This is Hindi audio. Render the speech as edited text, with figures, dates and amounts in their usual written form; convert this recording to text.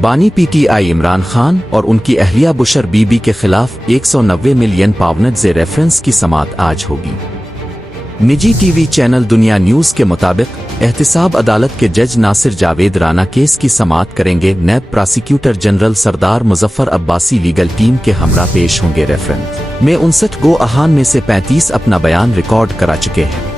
बानी पीटीआई इमरान खान और उनकी अहलिया बुशर बीबी के खिलाफ 190 मिलियन पाउंड से रेफरेंस की समाअत आज होगी। निजी टीवी चैनल दुनिया न्यूज़ के मुताबिक एहतिसाब अदालत के जज नासिर जावेद राना केस की समाअत करेंगे। नैब प्रोसिक्यूटर जनरल सरदार मुजफ्फर अब्बासी लीगल टीम के हमरा पेश होंगे। रेफरेंस में 59 गो अहान में से 35 अपना बयान रिकॉर्ड करा चुके हैं।